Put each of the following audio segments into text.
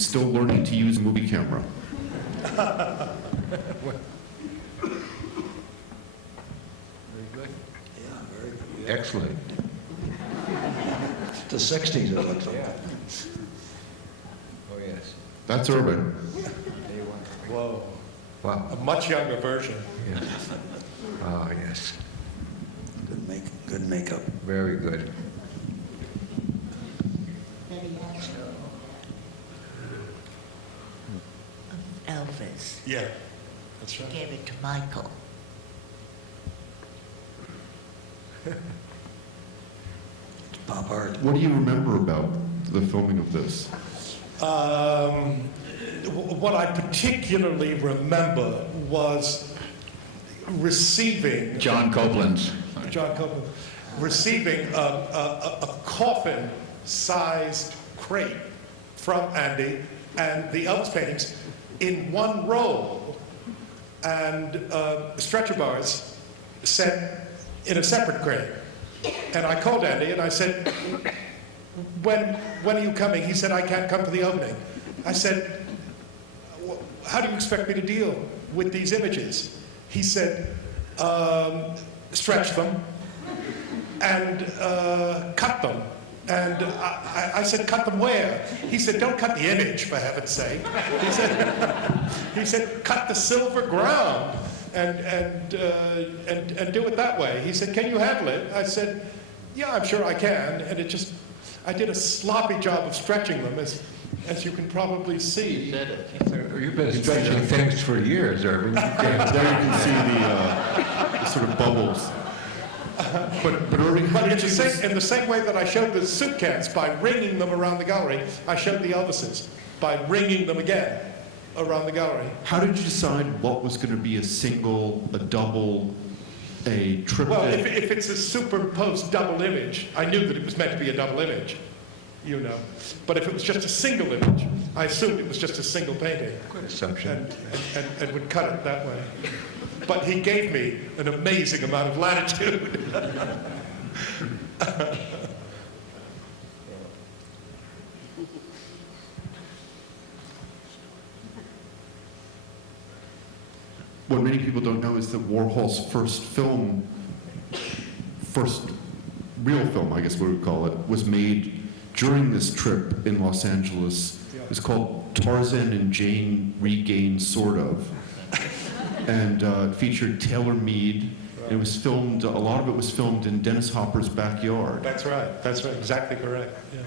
still learning to use a movie camera. Very good. Yeah, very good. Excellent. The 60s, it looks like. Yeah. Oh, yes. That's Irving. Whoa, Wow. a much younger version. Yes. Ah, yes. Good makeup. Very good. Elvis Yeah, that's right. gave it to Michael. Pop art. What do you remember about the filming of this? What I particularly remember was receiving John Copeland's. John Copeland, receiving a coffin-sized crate from Andy and the Elvis paintings in one roll, and stretcher bars set in a separate crate. And I called Andy and I said, when are you coming? He said, I can't come to the opening. I said, how do you expect me to deal with these images? He said, stretch them and cut them. And I said, cut them where? He said, don't cut the image, for heaven's sake. He said, cut the silver ground and do it that way. He said, can you handle it? I said, yeah, I'm sure I can. And I did a sloppy job of stretching them, as you can probably see. You've been stretching things for years, Irving. There you can see the sort of bubbles. But Irving, how did you In the same way that I showed the soup cans by ringing them around the gallery, I showed the Elvises by ringing them again around the gallery. how did you decide what was going to be a single, a double, a triple? Well, if it's a superimposed double image, I knew that it was meant to be a double image, you know. But if it was just a single image, I assumed it was just a single painting. Good assumption. And would cut it that way. But he gave me an amazing amount of latitude. What many people don't know is that Warhol's first real film, I guess we would call it, was made during this trip in Los Angeles. It was called Tarzan and Jane Regain, sort of. And it featured Taylor Mead. It was filmed, a lot of it was filmed in Dennis Hopper's backyard. That's right, exactly correct. Yeah.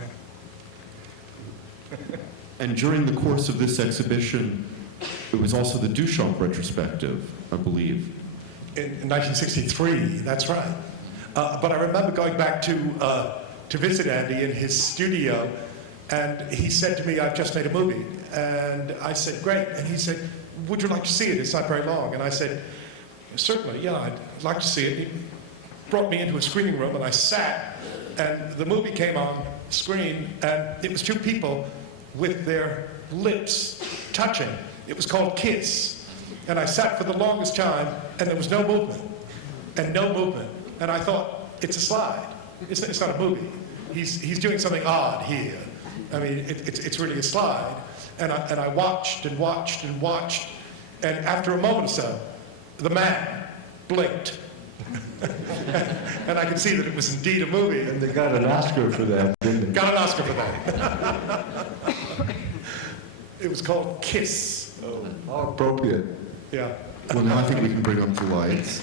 And during the course of this exhibition, it was also the Duchamp retrospective, I believe. In 1963, that's right. But I remember going back to visit Andy in his studio, and he said to me, I've just made a movie. And I said, great. And he said, would you like to see it? It's not very long. And I said, certainly, yeah, I'd like to see it. He brought me into a screening room, and I sat, and the movie came on screen, and it was two people with their lips touching. It was called Kiss. And I sat for the longest time, and there was no movement. And I thought, it's a slide. It's not a movie. He's doing something odd here. I mean, it's really a slide. And I watched and watched and watched. And after a moment or so, the man blinked. And I could see that it was indeed a movie. And they got an Oscar for that, didn't they? Got an Oscar for that. It was called Kiss. Oh, how appropriate. Yeah. Well, now I think we can bring up the lights.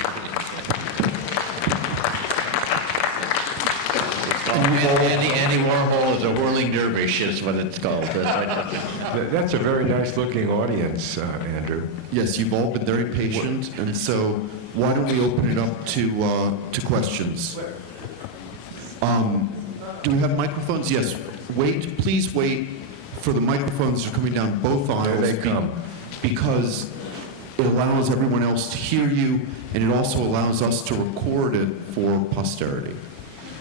Andy Warhol is a whirling dervish, is what it's called. That's a very nice looking audience, Andrew. Yes, you've all been very patient, and so why don't we open it up to questions? Do we have microphones? Yes. Wait, please wait for the microphones that are coming down both aisles. There they come. Because it allows everyone else to hear you, and it also allows us to record it for posterity.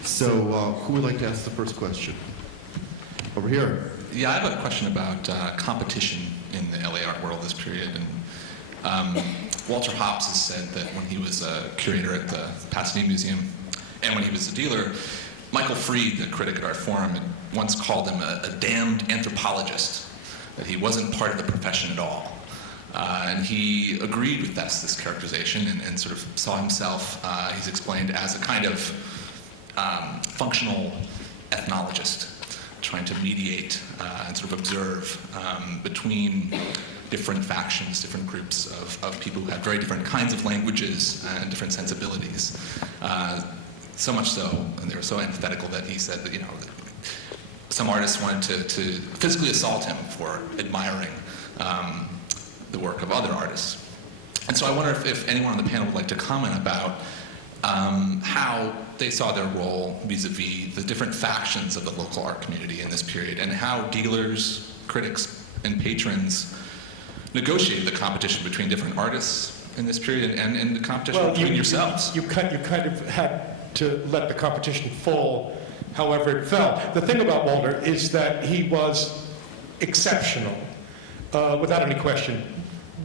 So, who would like to ask the first question? Over here. Yeah, I have a question about competition in the LA art world this period. And Walter Hopps has said that when he was a curator at the Pasadena Museum, and when he was a dealer, Michael Fried, the critic at Art Forum, had once called him a damned anthropologist. that he wasn't part of the profession at all. And he agreed with this characterization and sort of saw himself, he's explained, as a kind of functional ethnologist, trying to mediate and sort of observe between different factions, different groups of people who had very different kinds of languages and different sensibilities. So much so, and they were so antithetical that he said that, some artists wanted to physically assault him for admiring the work of other artists. And so I wonder if anyone on the panel would like to comment about how they saw their role vis-a-vis the different factions of the local art community in this period, and how dealers, critics, and patrons negotiated the competition between different artists in this period, and the competition between yourselves. You kind of had to let the competition fall however it fell. The thing about Walter is that he was exceptional, without any question,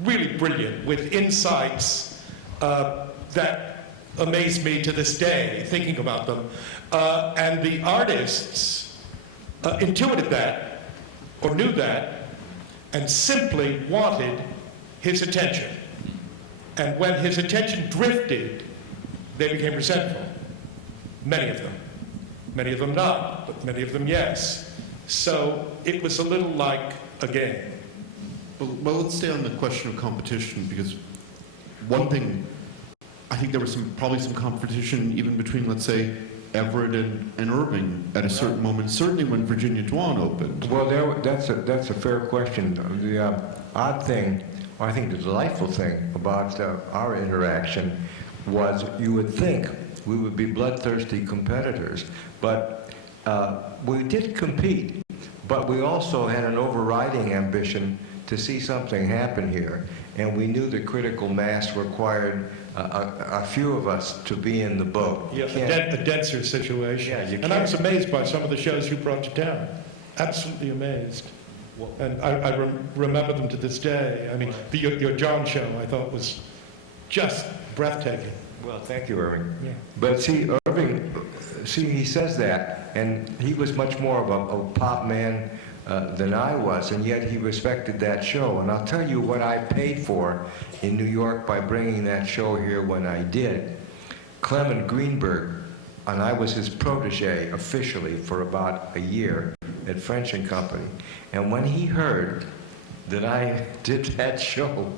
really brilliant, with insights that amaze me to this day, thinking about them. And the artists intuited that, or knew that, and simply wanted his attention. And when his attention drifted, they became resentful. Many of them. Many of them not, but many of them yes. So it was a little like a game. Well, let's stay on the question of competition, because one thing, I think there was probably some competition even between, let's say, Everett and Irving at a certain moment, certainly when Virginia Dwan opened. Well, that's a fair question. The odd thing, or I think the delightful thing about our interaction was you would think we would be bloodthirsty competitors, but we did compete, but we also had an overriding ambition to see something happen here, and we knew the critical mass required a few of us to be in the boat. Yeah, a denser situation. Yeah, you and I was amazed by some of the shows you brought to town. Absolutely amazed. And I remember them to this day. I mean, your John show, I thought, was just breathtaking. Well, thank you, Irving. Yeah. But see, Irving, he says that, and he was much more of a pop man than I was, and yet he respected that show. And I'll tell you what I paid for in New York by bringing that show here when I did. Clement Greenberg, and I was his protege officially for about a year at French and Company. And when he heard that I did that show,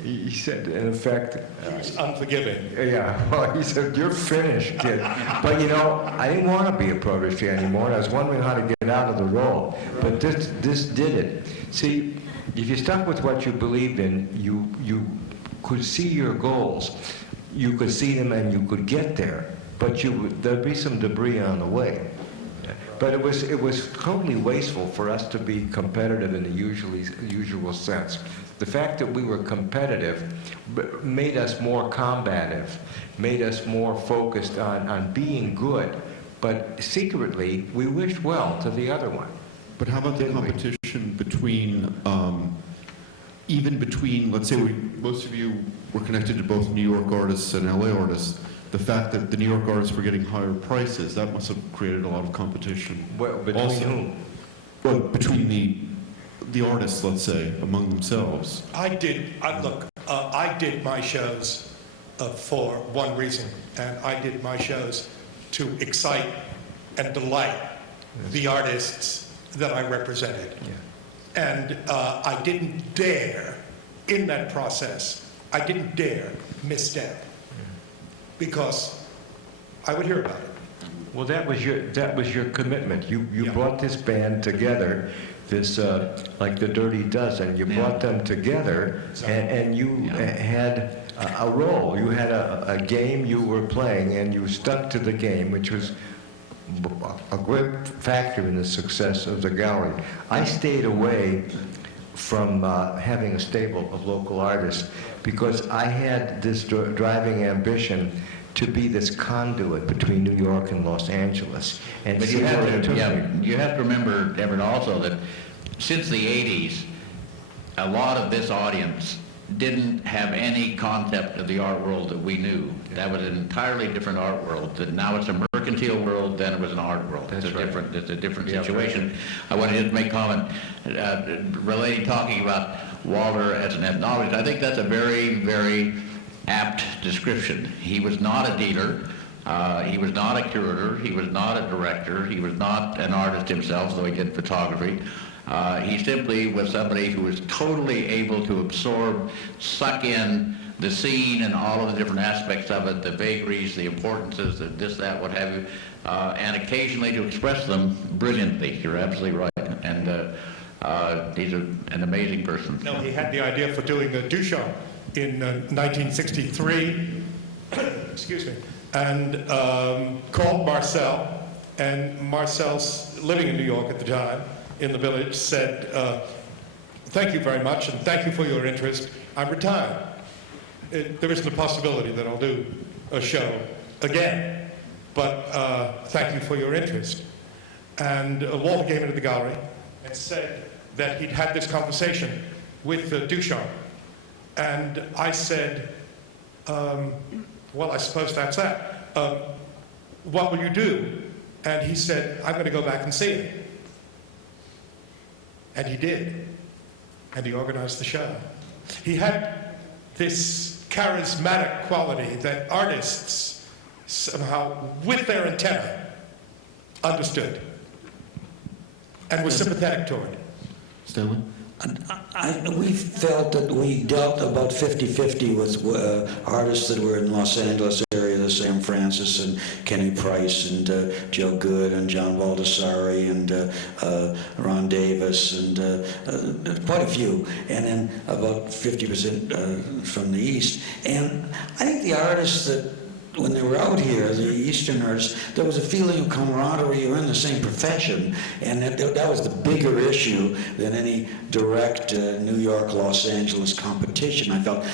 he said, in effect... He was unforgiving. Yeah, well, he said, "You're finished, kid." But I didn't want to be a protege anymore, and I was wondering how to get out of the role. But this did it. See, if you stuck with what you believed in, you could see your goals. You could see them and you could get there, but there'd be some debris on the way. But it was totally wasteful for us to be competitive in the usual sense. The fact that we were competitive made us more combative, made us more focused on being good, but secretly we wished well to the other one. But how about the competition between, even between, let's say most of you were connected to both New York artists and LA artists, the fact that the New York artists were getting higher prices, that must have created a lot of competition. Well, between whom? Well, between the artists, let's say, among themselves. I did my shows for one reason, and I did my shows to excite and delight the artists that I represented. Yeah. And I didn't dare, in that process, I didn't dare misstep, because I would hear about it. Well, that was your commitment. You brought this band together, this like the Dirty Dozen. You brought them together, and you had a role. You had a game you were playing, and you stuck to the game, which was a great factor in the success of the gallery. I stayed away from having a stable of local artists because I had this driving ambition to be this conduit between New York and Los Angeles. And but you have to remember, Everett, also that since the 80s, a lot of this audience didn't have any concept of the art world that we knew. That was an entirely different art world. That now it's emerging mercantile world than it was an art world. That's right. It's a different Yeah, situation. I wanted to make a comment talking about Walter as an ethnologist. I think that's a very, very apt description. He was not a dealer. He was not a curator. He was not a director. He was not an artist himself, though he did photography. He simply was somebody who was totally able to absorb, suck in the scene and all of the different aspects of it, the vagaries, the importances, the this, that, what have you, and occasionally to express them brilliantly. You're absolutely right. And he's an amazing person. No, he had the idea for doing a Duchamp in 1963, excuse me, and called Marcel, and Marcel's living in New York at the time, in the Village, said, thank you very much, and thank you for your interest. I'm retired. There isn't a possibility that I'll do a show again, but thank you for your interest. And Walter came into the gallery and said that he'd had this conversation with Duchamp. And I said, well, I suppose that's that. What will you do? And he said, I'm going to go back and see it. And he did. And he organized the show. He had this charismatic quality that artists somehow, with their antenna, understood and were sympathetic toward. Stanley? We felt that we dealt about 50-50 with artists that were in Los Angeles area, the Sam Francis and Kenny Price and Joe Good and John Baldessari and Ron Davis and quite a few, and then about 50% from the East. And I think the artists that when they were out here, the Eastern artists, there was a feeling of camaraderie. You were in the same profession, and that was the bigger issue than any direct New York, Los Angeles competition. I felt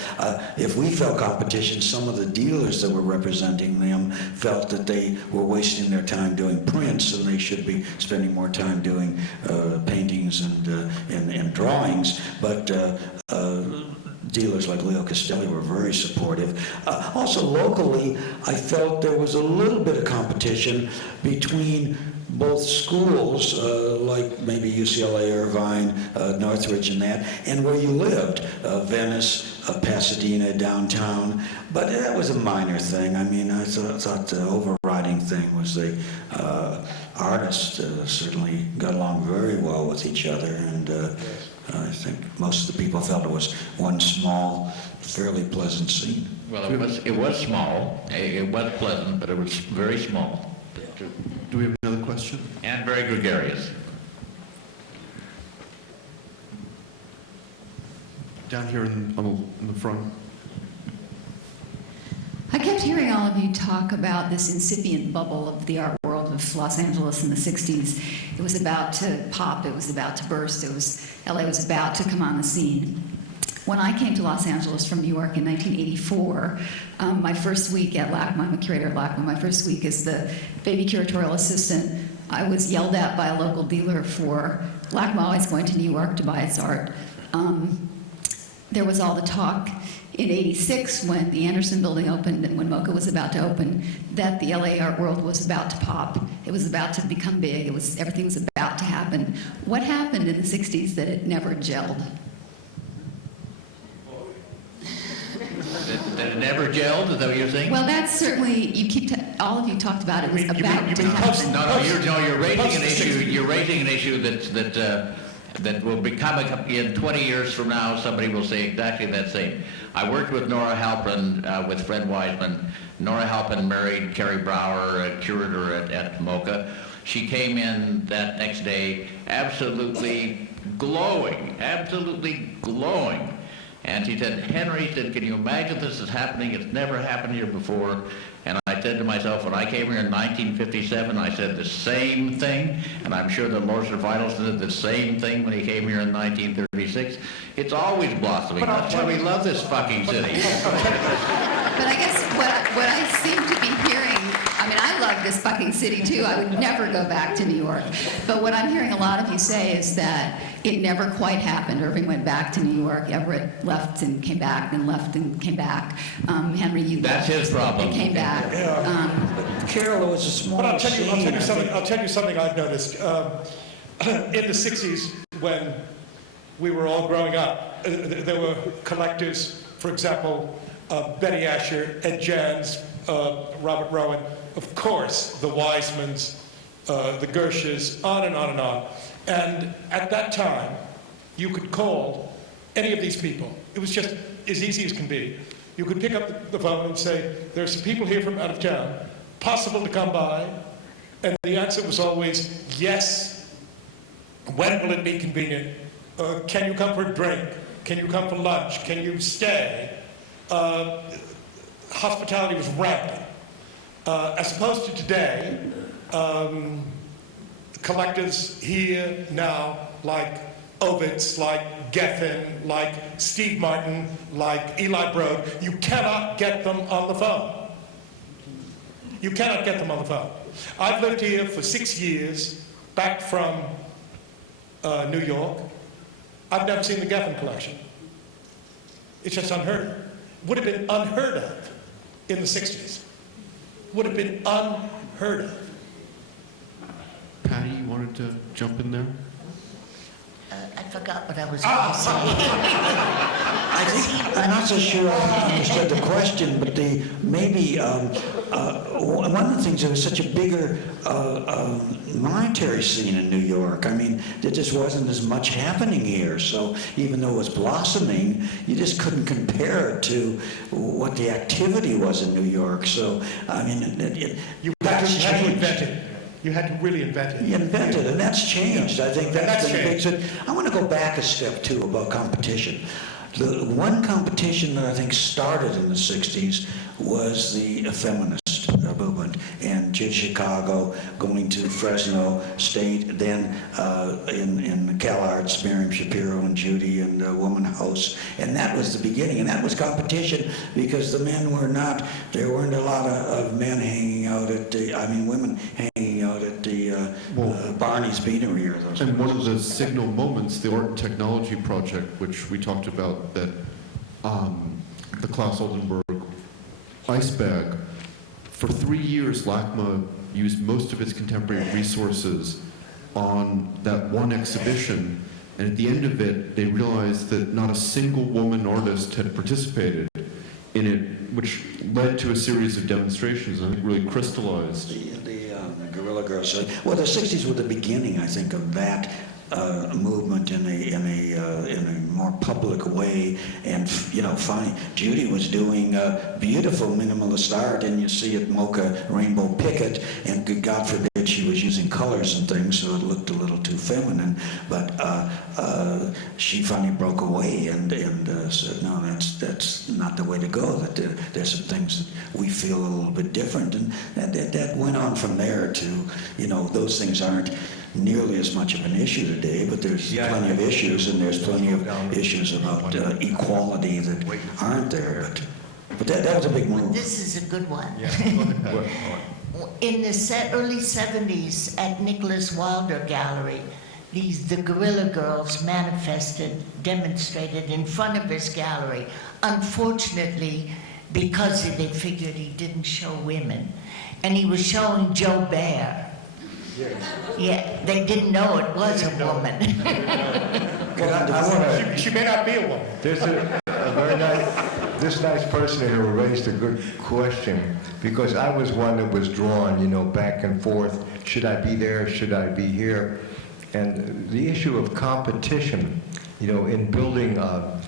if we felt competition, some of the dealers that were representing them felt that they were wasting their time doing prints, and they should be spending more time doing paintings and drawings. But dealers like Leo Castelli were very supportive. Also locally, I felt there was a little bit of competition between both schools, like maybe UCLA, Irvine, Northridge and that, and where you lived, Venice, Pasadena, downtown. But that was a minor thing. I mean, I thought the overriding thing was the artists certainly got along very well with each other, and I think most of the people felt it was one small, fairly pleasant scene. Well, it was small. It was pleasant, but it was very small. Do we have another question? And very gregarious. Down here in the front. I kept hearing all of you talk about this incipient bubble of the art world of Los Angeles in the 60s. It was about to pop, it was about to burst, LA was about to come on the scene. When I came to Los Angeles from New York in 1984, my first week at LACMA, I'm a curator at LACMA, my first week as the baby curatorial assistant, I was yelled at by a local dealer for LACMA always going to New York to buy its art. There was all the talk in '86 when the Anderson building opened and when MoCA was about to open that the LA art world was about to pop. It was about to become big. Everything was about to happen. What happened in the 60s that it never gelled? That it never gelled? Is that what you're saying? Well, that's certainly, all of you talked about it was about to happen. You're raising an issue. You're raising an issue that will become in 20 years from now. Somebody will say exactly that same. I worked with Nora Halpern with Fred Wiseman. Nora Halpern married Carrie Brower, a curator at MoCA. She came in that next day absolutely glowing, absolutely glowing. And she said, Henry, can you imagine this is happening? It's never happened here before. And I said to myself, when I came here in 1957, I said the same thing. And I'm sure that Lord Survival did the same thing when he came here in 1936. It's always blossoming. That's why we love this fucking city. But I guess what I seem to be hearing, I mean, I love this fucking city too. I would never go back to New York. But what I'm hearing a lot of you say is that it never quite happened. Irving went back to New York. Everett left and came back, then left and came back. Henry, you That's left his problem. and came back. Carol, it was a small But I'll tell you scene. something. I'll tell you something I've noticed. In the '60s, when we were all growing up, there were collectors. For example, Betty Asher, Ed Jans, Robert Rowan. Of course, the Wisemans, the Gershers, on and on and on. And at that time, you could call any of these people. It was just as easy as can be. You could pick up the phone and say, "There are some people here from out of town. Possible to come by?" And the answer was always, "Yes." "When will it be convenient?" "Can you come for a drink? Can you come for lunch? Can you stay?" Hospitality was rampant. As opposed to today, collectors here now, like Ovitz, like Geffen, like Steve Martin, like Eli Broad, you cannot get them on the phone. You cannot get them on the phone. I've lived here for 6 years, back from New York. I've never seen the Geffen collection. It's just unheard of. Would have been unheard of in the 60s. Would have been unheard of. Patty, you wanted to jump in there? I forgot what I was going to say. I think, I'm not so sure I understood the question, but one of the things, there was such a bigger monetary scene in New York. I mean, there just wasn't as much happening here. So even though it was blossoming, you just couldn't compare it to what the activity was in New York. So, I mean, You had to invent it. You had to really invent it. you invented, and that's changed. I think that's been a big thing. I want to go back a step, too, about competition. The one competition that I think started in the 60s was the feminist movement, and Chicago, going to Fresno State, then in CalArts, Miriam Shapiro and Judy and Woman House, and that was the beginning, and that was competition because the men were not, there weren't a lot of men hanging out at the, women hanging out at the Barney's Beanery or those. And one of the signal moments, the Art and Technology Project, which we talked about, that the Klaus Oldenburg ice bag, for 3 years, LACMA used most of its contemporary resources on that one exhibition, and at the end of it, they realized that not a single woman artist had participated in it, which led to a series of demonstrations, I think really crystallized. The Guerrilla Girls. Well, the 60s were the beginning, I think, of that movement in a more public way, and funny. Judy was doing beautiful minimalist art, and you see at Mocha Rainbow Picket, and God forbid she was using colors and things, so it looked a little too feminine. But she finally broke away and said, no, that's not the way to go. That there's some things that we feel a little bit different, and that went on from there to those things aren't nearly as much of an issue today, but there's plenty of issues, and there's plenty of issues about equality that aren't there. But that was a big move. This is a good one. In the early 70s at Nicholas Wilder Gallery, the Guerrilla Girls demonstrated in front of his gallery. Unfortunately, because they figured he didn't show women, and he was showing Joe Bear. Yeah, they didn't know it was a woman. She may not be a woman. There's a very this nice person here raised a good question, because I was one that was drawn, back and forth. Should I be there? Should I be here? And the issue of competition, in building a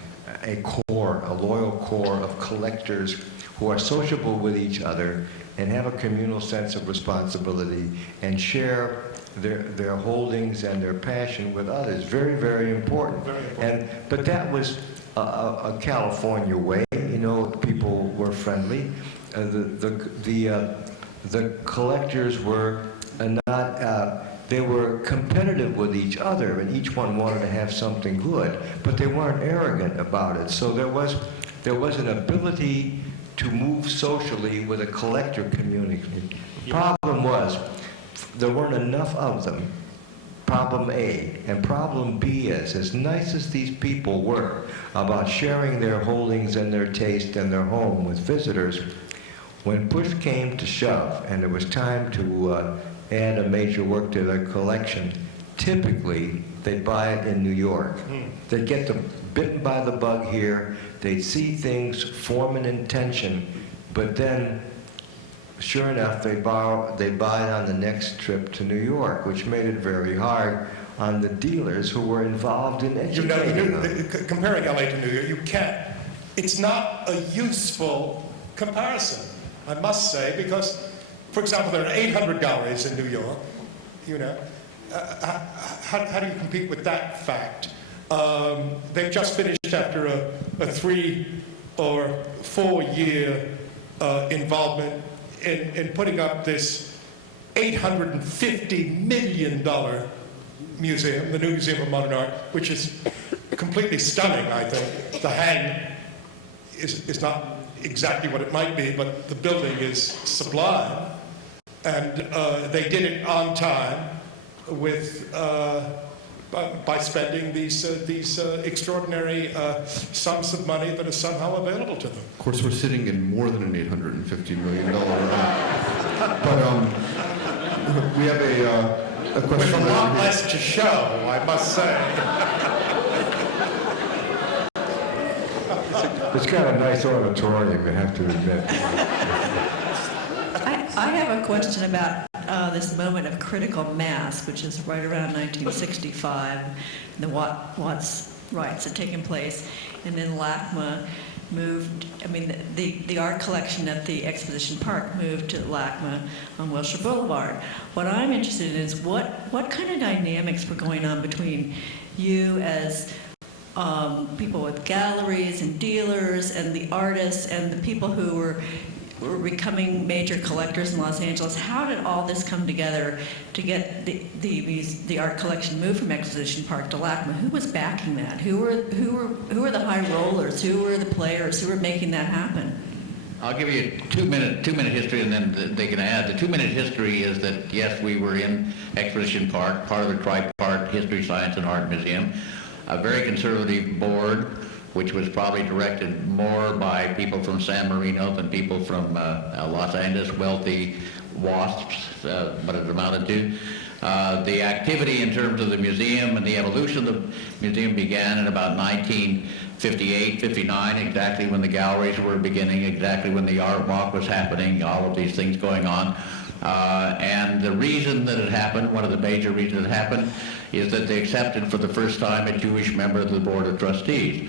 loyal core of collectors who are sociable with each other and have a communal sense of responsibility and share their holdings and their passion with others. Very, very important. But that was a California way. People were friendly. The collectors were not. They were competitive with each other, and each one wanted to have something good, but they weren't arrogant about it. So there was an ability to move socially with a collector community Problem was, there weren't enough of them. Problem A. And problem B is, as nice as these people were about sharing their holdings and their taste and their home with visitors, when push came to shove and it was time to add a major work to their collection, typically they'd buy it in New York. They'd get them bitten by the bug here, they'd see things, form an intention, but then sure enough, they buy it on the next trip to New York, which made it very hard on the dealers who were involved in educating them. Comparing LA to New York, you can't. It's not a useful comparison, I must say, because, for example, there are 800 galleries in New York. You know, how do you compete with that fact? They've just finished after a 3 or 4 year involvement in putting up this $850 million museum, the new Museum of Modern Art, which is completely stunning, I think. The hang is not exactly what it might be, but the building is sublime. And they did it on time with by spending these extraordinary sums of money that are somehow available to them. Of course, we're sitting in more than an $850 million but we have a question. With a lot less to show, I must say. It's got a nice auditorium, I have to admit. I have a question about this moment of critical mass, which is right around 1965, the Watts riots had taken place, and then LACMA moved, I mean, the art collection at the Exposition Park moved to LACMA on Wilshire Boulevard. What I'm interested in is what kind of dynamics were going on between you as people with galleries and dealers and the artists and the people who were becoming major collectors in Los Angeles. How did all this come together to get the art collection moved from Exposition Park to LACMA? Who was backing that? Who were the high rollers? Who were the players? Who were making that happen? I'll give you a two-minute history, and then they can add. The 2-minute history is that, yes, we were in Exposition Park, part of the Tripart History, Science, and Art Museum, a very conservative board, which was probably directed more by people from San Marino than people from Los Angeles, wealthy wasps, what it amounted to. The activity in terms of the museum and the evolution of the museum began in about 1958, 59, exactly when the galleries were beginning, exactly when the art walk was happening, all of these things going on. And the reason that it happened, one of the major reasons it happened, is that they accepted for the first time a Jewish member of the Board of Trustees.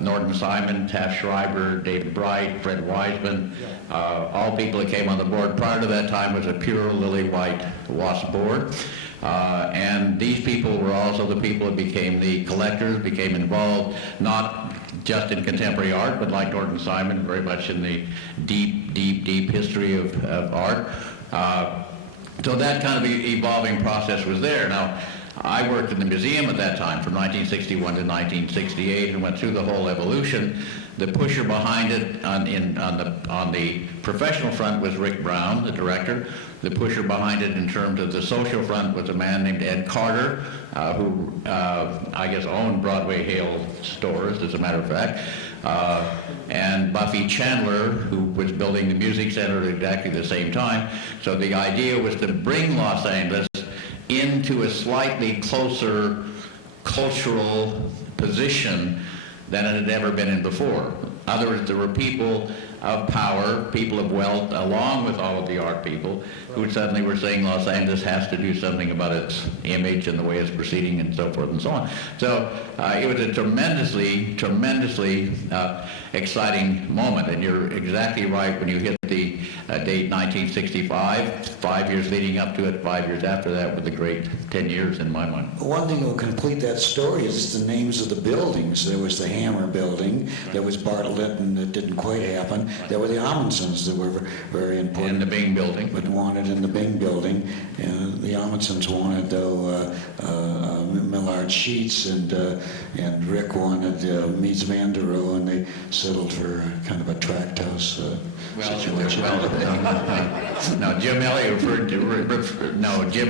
Norton Simon, Taft Schreiber, David Bright, Fred Wiseman, all people that came on the board. Prior to that time was a pure lily white WASP board. And these people were also the people that became the collectors, became involved not just in contemporary art, but like Norton Simon, very much in the deep history of art. So that kind of evolving process was there. Now, I worked in the museum at that time from 1961 to 1968 and went through the whole evolution. The pusher behind it on the professional front was Rick Brown, the director. The pusher behind it in terms of the social front was a man named Ed Carter, who I guess owned Broadway Hale stores, as a matter of fact. And Buffy Chandler, who was building the music center at exactly the same time. So the idea was to bring Los Angeles into a slightly closer cultural position than it had ever been in before. In other words, there were people of power, people of wealth, along with all of the art people, who suddenly were saying Los Angeles has to do something about its image and the way it's proceeding and so forth and so on. So it was a tremendously exciting moment. And you're exactly right when you hit the date 1965, 5 years leading up to it, 5 years after that were the great 10 years in my mind. One thing that will complete that story is the names of the buildings. There was the Hammer Building, there was Bartlett, and that didn't quite happen. There were the Amundsons that were very important. And the Bing Building. But wanted in the Bing Building. The Amundsons wanted, though, Millard wanted Sheets, and Rick wanted Mies van der Rohe, and they settled for kind of a tract house situation. No, Jim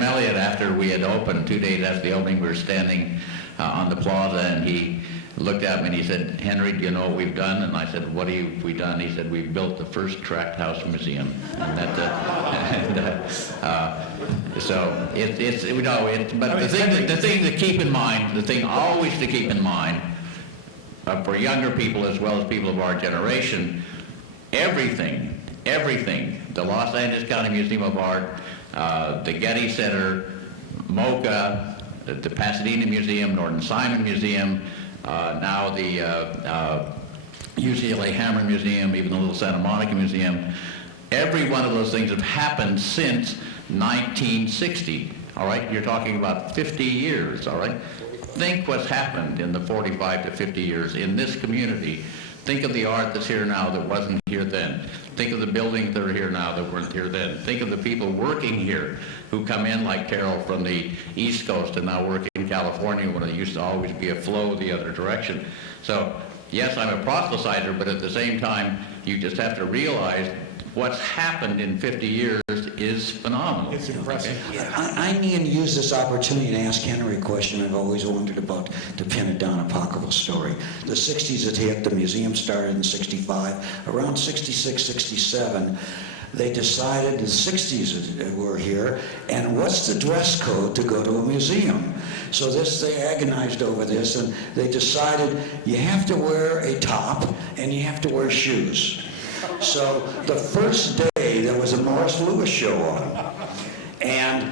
Elliott, after we had opened, 2 days after the opening, we were standing on the plaza, and he looked at me and he said, "Henry, do you know what we've done?" And I said, "What have we done?" He said, "We've built the first tract house museum." And that, so it's you know, but the thing to keep in mind, the thing always to keep in mind, for younger people as well as people of our generation, everything, the Los Angeles County Museum of Art, the Getty Center, MoCA, the Pasadena Museum, Norton Simon Museum, now the UCLA Hammer Museum, even the little Santa Monica Museum, every one of those things have happened since 1960, all right? You're talking about 50 years, all right? Think what's happened in the 45 to 50 years in this community. Think of the art that's here now that wasn't here then. Think of the buildings that are here now that weren't here then. Think of the people working here who come in like Carol from the East Coast and now work in California when it used to always be a flow the other direction. So, yes, I'm a proselytizer, but at the same time, you just have to realize what's happened in 50 years is phenomenal. It's impressive. Yeah, I need to use this opportunity to ask Henry a question I've always wondered about, to pin it down, apocryphal story. The 60s had hit, the museum started in 65. Around 66, 67, they decided the 60s were here, and what's the dress code to go to a museum? So they agonized over this, and they decided you have to wear a top and you have to wear shoes. So the first day there was a Morris Louis show on, and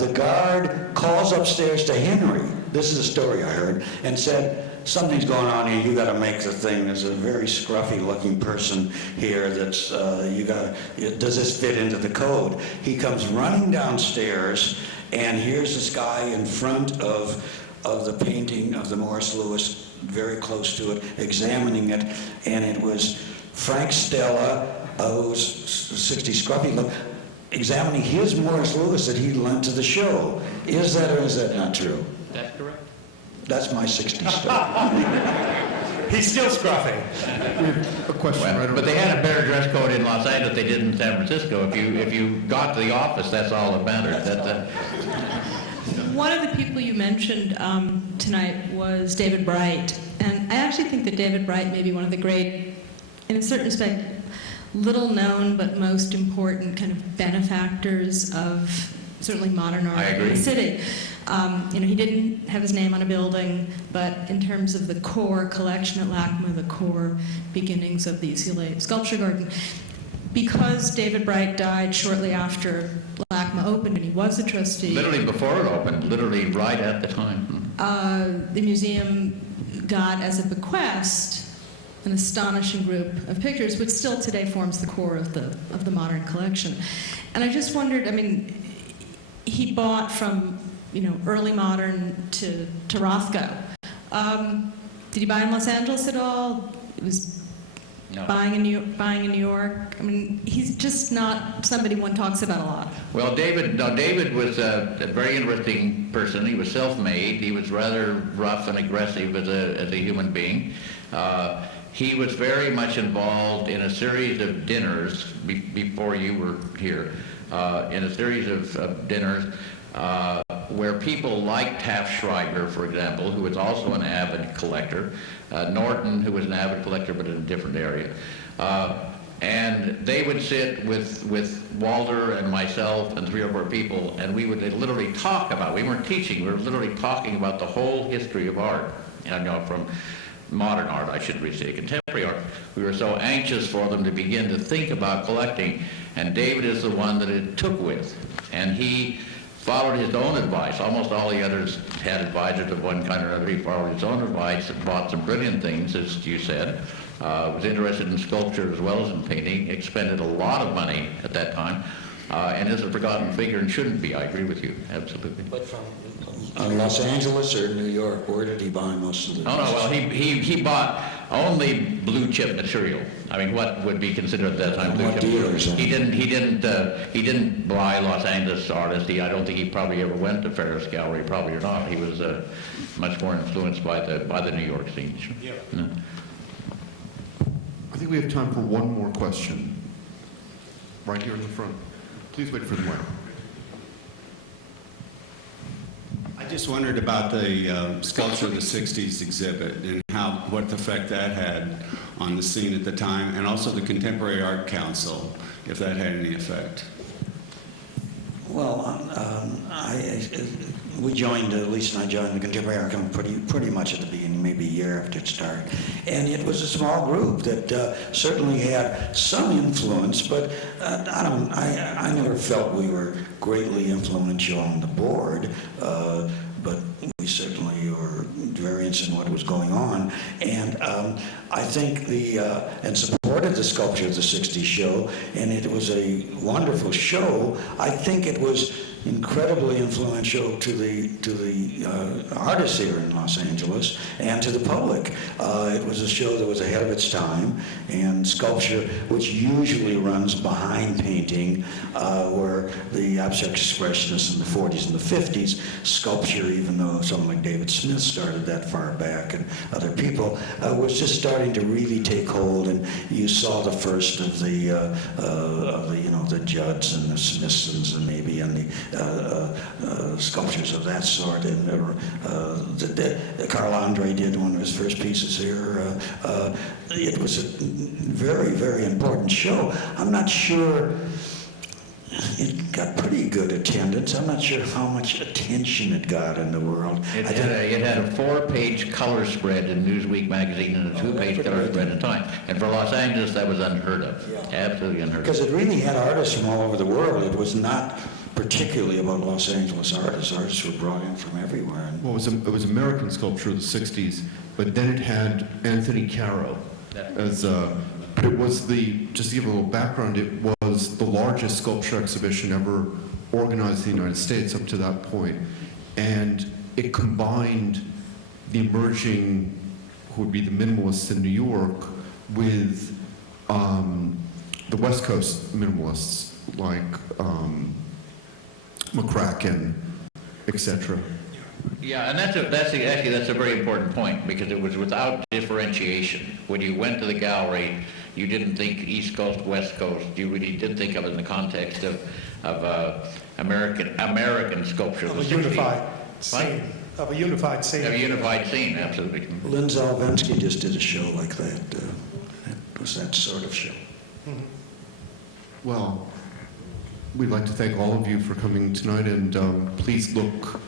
the guard calls upstairs to Henry, this is a story I heard, and said, "Something's going on here, you got to make the thing. There's a very scruffy looking person here that's, does this fit into the code?" He comes running downstairs, and here's this guy in front of the painting of the Morris Louis, very close to it, examining it, and it was Frank Stella, who's 60 scruffy look, examining his Morris Louis that he lent to the show. Is that or is that not true? That's correct. That's my 60s story. He's still scruffy. A question right over But they had a better dress code in Los Angeles than they did in San Francisco. If you got to the office, that's all that mattered. One of the people you mentioned tonight was David Bright, and I actually think that David Bright may be one of the great, in a certain respect, little known but most important kind of benefactors of certainly modern art in the city. He didn't have his name on a building, but in terms of the core collection at LACMA, the core beginnings of the UCLA Sculpture Garden, because David Bright died shortly after LACMA opened, and he was a trustee. Literally before it opened, literally right at the time. The museum got as a bequest an astonishing group of pictures, which still today forms the core of the modern collection. And I just wondered, I mean, he bought from early modern to Rothko. Did he buy in Los Angeles at all? It was No. buying in New York. I mean, he's just not somebody one talks about a lot. Well, David was a very interesting person. He was self-made. He was rather rough and aggressive as a human being. He was very much involved in a series of dinners before you were here, in a series of dinners where people like Taft Schreiber, for example, who was also an avid collector, Norton, who was an avid collector but in a different area, and they would sit with Walter and myself and 3 or 4 people, and we would literally talk about, we weren't teaching, we were literally talking about the whole history of art, from modern art, I should really say, contemporary art. We were so anxious for them to begin to think about collecting, and David is the one that it took with, and he followed his own advice. Almost all the others had advisors of one kind or another. He followed his own advice and bought some brilliant things, as you said. Was interested in sculpture as well as in painting, expended a lot of money at that time. and is a forgotten figure and shouldn't be. I agree with you, absolutely. But from Los Angeles or New York, where did he buy most of the Oh, no, well, he bought only blue chip material. I mean, what would be considered at that time blue What chip material? dealers? He didn't buy Los Angeles artists. I don't think he probably ever went to Ferris Gallery, probably or not. He was much more influenced by the New York scene. Yeah. No. I think we have time for one more question. Right here in the front. Please wait for the mic. I just wondered about the sculpture of the 60s exhibit and what effect that had on the scene at the time, and also the Contemporary Art Council, if that had any effect. Well, we joined, Lisa and I joined the Contemporary Art Council pretty much at the beginning, maybe a year after it started. And it was a small group that certainly had some influence, but I never felt we were greatly influential on the board, but we certainly were very interested in what was going on. And I think and supported the sculpture of the 60s show, and it was a wonderful show. I think it was incredibly influential to the artists here in Los Angeles and to the public. It was a show that was ahead of its time, and sculpture, which usually runs behind painting, where the abstract expressionists in the 40s and the 50s, sculpture, even though someone like David Smith started that far back and other people, was just starting to really take hold, and you saw the first of the Judds and the Smithsons and maybe and the sculptures of that sort, and Carl Andre did one of his first pieces here. It was a very, very important show. I'm not sure. It got pretty good attendance. I'm not sure how much attention it got in the world. It had a 4-page color spread in Newsweek magazine and a 2-page color spread in Time. And for Los Angeles, that was unheard of. Yeah. Absolutely unheard of. Because it really had artists from all over the world. It was not particularly about Los Angeles artists. Artists were brought in from everywhere. Well, it was American sculpture of the 60s, but then it had Anthony Caro as but it was just to give a little background, it was the largest sculpture exhibition ever organized in the United States up to that point. And it combined the emerging, who would be the minimalists in New York, with the West Coast minimalists like McCracken, etc. Yeah, and that's a very important point, because it was without differentiation. When you went to the gallery, you didn't think East Coast, West Coast. You really did think of it in the context of American sculpture. Of a unified scene. Of a unified scene. Of a unified scene, absolutely. Lynn Zalvensky just did a show like that. It was that sort of show. Mm-hmm. Well, we'd like to thank all of you for coming tonight, and please look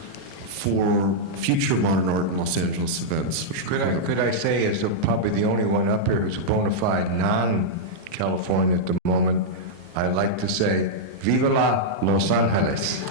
for future modern art in Los Angeles events. Could I say, as probably the only one up here who's a bona fide non-California at the moment, I'd like to say, Viva la Los Angeles.